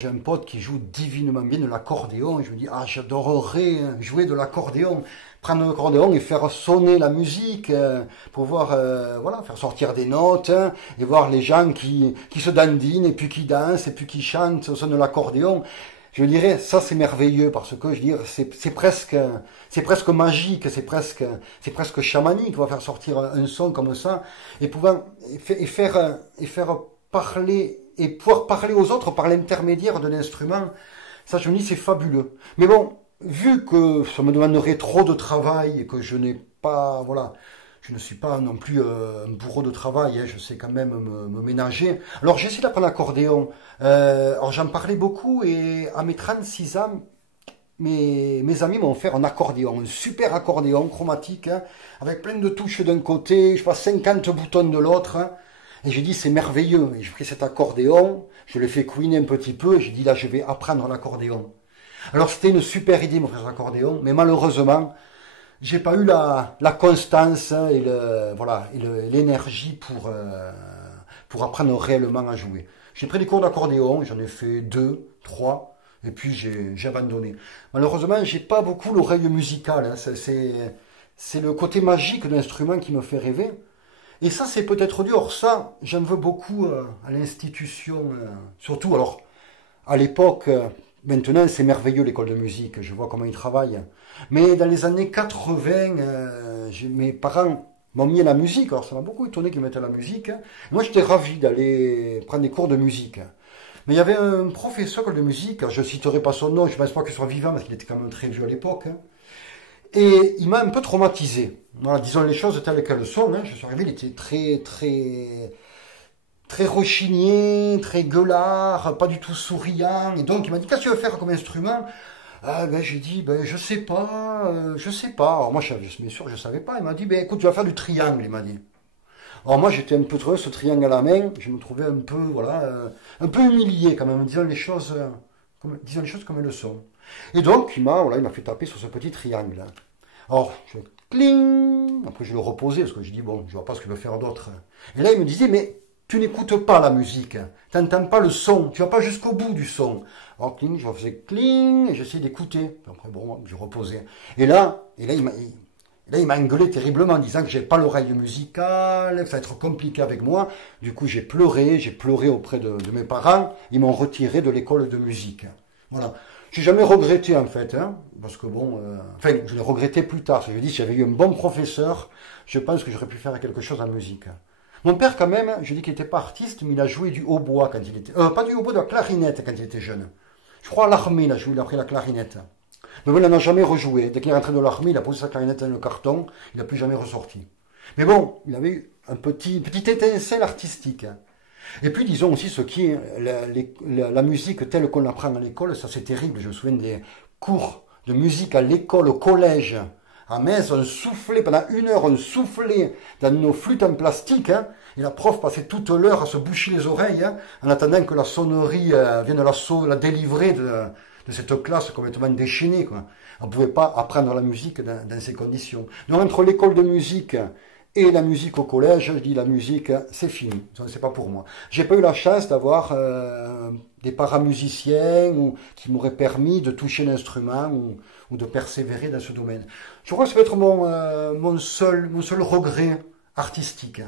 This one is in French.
J'ai un pote qui joue divinement bien de l'accordéon et je me dis, ah, j'adorerais jouer de l'accordéon, prendre l'accordéon et faire sonner la musique, pouvoir voilà, faire sortir des notes et voir les gens qui se dandinent et puis qui dansent et puis qui chantent au son de l'accordéon. Je dirais, ça c'est merveilleux parce que je dirais, c'est presque magique, c'est presque chamanique, on va faire sortir un son comme ça et pouvoir et faire parler et pouvoir parler aux autres par l'intermédiaire de l'instrument. Ça, je me dis, c'est fabuleux. Mais bon, vu que ça me demanderait trop de travail et que je n'ai pas, voilà, je ne suis pas non plus un bourreau de travail, hein, je sais quand même me ménager. Alors j'essaie d'apprendre l'accordéon. Alors j'en parlais beaucoup et à mes 36 ans, mes amis m'ont offert un accordéon, un super accordéon chromatique, hein, avec plein de touches d'un côté, je sais pas, 50 boutons de l'autre. Hein. Et j'ai dit, c'est merveilleux. Et j'ai pris cet accordéon, je l'ai fait couiner un petit peu, et j'ai dit, là, je vais apprendre l'accordéon. Alors, c'était une super idée, mon frère, l'accordéon, mais malheureusement, j'ai pas eu la constance et voilà, et l'énergie pour apprendre réellement à jouer. J'ai pris des cours d'accordéon, j'en ai fait 2, 3, et puis j'ai abandonné. Malheureusement, j'ai pas beaucoup l'oreille musicale, hein. C'est le côté magique de l'instrument qui me fait rêver. Et ça, c'est peut-être dur. Or, ça, j'en veux beaucoup à l'institution. Surtout, alors, à l'époque, maintenant, c'est merveilleux l'école de musique. Je vois comment ils travaillent. Mais dans les années 80, mes parents m'ont mis à la musique. Alors, ça m'a beaucoup étonné qu'ils mettent à la musique. Moi, j'étais ravi d'aller prendre des cours de musique. Mais il y avait un professeur de musique, je ne citerai pas son nom, je ne pense pas qu'il soit vivant, parce qu'il était quand même très vieux à l'époque. Et il m'a un peu traumatisé. Voilà, disons les choses telles qu'elles sont. Hein. Je suis arrivé, il était très rechigné, très gueulard, pas du tout souriant. Et donc il m'a dit, qu'est-ce que tu veux faire comme instrument? Ah, ben, j'ai dit, ben, je sais pas, je sais pas. Alors moi, bien sûr, je savais pas. Il m'a dit, ben, écoute, tu vas faire du triangle, il m'a dit. Alors moi, j'étais un peu trop ce triangle à la main. Je me trouvais un peu, voilà, un peu humilié quand même, disons les choses comme elles sont. Et donc, il m'a fait taper sur ce petit triangle. Alors, je cling, après je le reposais, parce que je dis, bon, je vois pas ce qu'il veut faire d'autre. Et là, il me disait, mais tu n'écoutes pas la musique, tu n'entends pas le son, tu vas pas jusqu'au bout du son. Alors, cling, je faisais cling, et j'essayais d'écouter. Après, bon, je reposais. Et là, il m'a engueulé terriblement en disant que j'ai pas l'oreille musicale, que ça va être compliqué avec moi. Du coup, j'ai pleuré auprès de mes parents. Ils m'ont retiré de l'école de musique. Voilà. J'ai jamais regretté en fait, hein, parce que bon, enfin, je l'ai regretté plus tard. Je dis, si j'avais eu un bon professeur, je pense que j'aurais pu faire quelque chose en musique. Mon père, quand même, je dis qu'il n'était pas artiste, mais il a joué du hautbois quand il était, pas du hautbois, de la clarinette quand il était jeune. Je crois à l'armée, il a pris la clarinette. Mais bon, il n'en a jamais rejoué. Dès qu'il est rentré de l'armée, il a posé sa clarinette dans le carton, il n'a plus jamais ressorti. Mais bon, il avait eu une petite étincelle artistique. Et puis disons aussi ce qui est la musique telle qu'on l'apprend à l'école, ça c'est terrible. Je me souviens des cours de musique à l'école, au collège. À Metz, on soufflait pendant 1 heure, on soufflait dans nos flûtes en plastique. Hein, et la prof passait toute l'heure à se boucher les oreilles hein, en attendant que la sonnerie vienne la délivrer de cette classe complètement déchaînée. Quoi. On ne pouvait pas apprendre la musique dans ces conditions. Donc entre l'école de musique et la musique au collège, je dis la musique, c'est fini, c'est pas pour moi. J'ai pas eu la chance d'avoir des paramusiciens qui m'auraient permis de toucher l'instrument ou de persévérer dans ce domaine. Je crois que ça va être mon seul regret artistique.